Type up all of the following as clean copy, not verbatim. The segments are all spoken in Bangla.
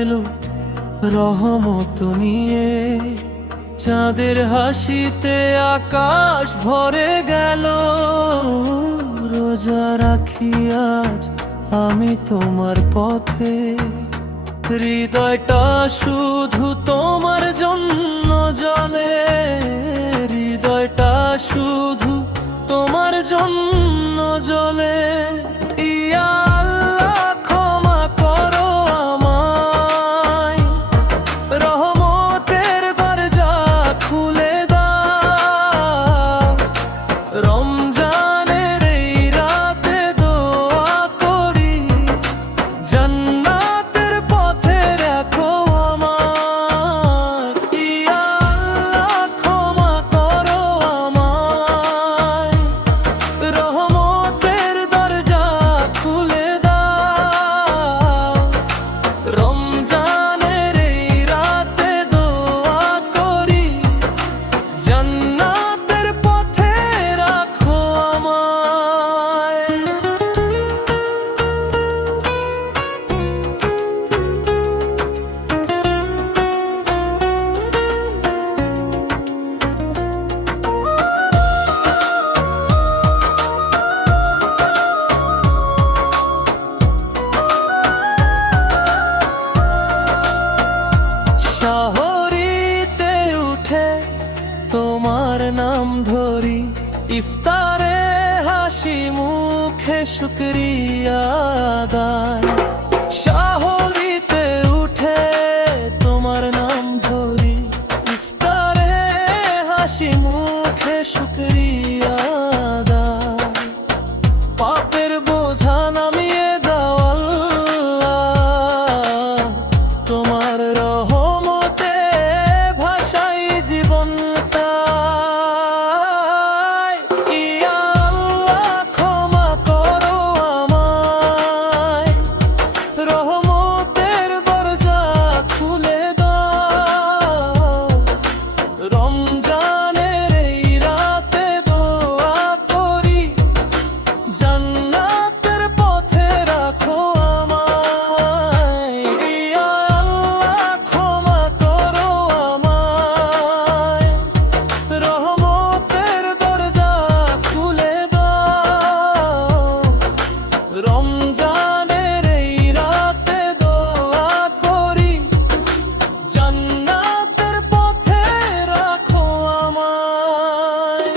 এলো রহমত নিয়ে, চাঁদের হাসিতে আকাশ ভরে গেল। রোজা রাখি আজ আমি তোমার পথে, হৃদয়টা শুধু তোমার জন্য জ্বলে। হৃদয়টা শুধু তোমার জন্য জ্বলে। ইয়া আল্লাহ ক্ষমা করো আমায়, রহমতের দরজা খুলে দাও। রমজানের এই রাতে দোয়া করি, জান্নাতের পথে রাখো আমায়। ইয়া আল্লাহ ক্ষমা করো আমায়, রহমতের দরজা খুলে দাও। রমজানের এই রাতে দোয়া করি, জান্নাতের পথে রাখো আমায়। শহরিতে উঠে তোমার নাম ধরি, ইফতারে হাসি মুখে শুকরিয়া আদায়। শহরিতে উঠে তোমার নাম ধরি, ইফতারে হাসি মুখে শুকরিয়া আদায়। পাপের বোঝা নামিয়ে দাও আল্লাহ, তোমার রহমতে ভাষাই জীবনটা। ইয়া আল্লাহ ক্ষমা করো আমায়, রহমতের দরজা খুলে দাও। রমজানের এই রাতে দোয়া করি, জান্নাতের পথে রাখো আমায়। ইয়া আল্লাহ ক্ষমা করো আমায়, রহমতের দরজা খুলে দাও। রমজানের এই রাতে দোয়া করি, জান্নাতের পথে রাখো আমায়।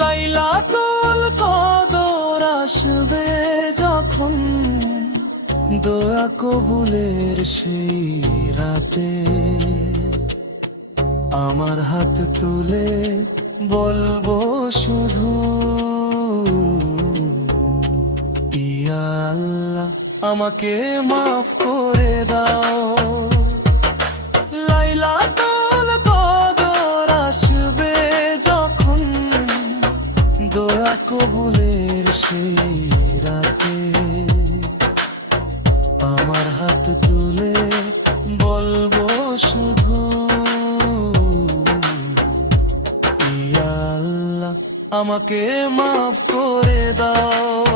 লাইলাতুল কদর আসবে যখন, দোয়া কবুলের সেই রাতে, আমার হাত তুলে বলবো শুধু, ইয়া আল্লাহ আমাকে মাফ করে দাও। লাইলাতুল কদর আসবে যখন, দোয়া কবুলের সেই রাতে, আমার হাত তুলে বলবো শুধু, ইয়া আল্লাহ আমাকে মাফ করে দাও।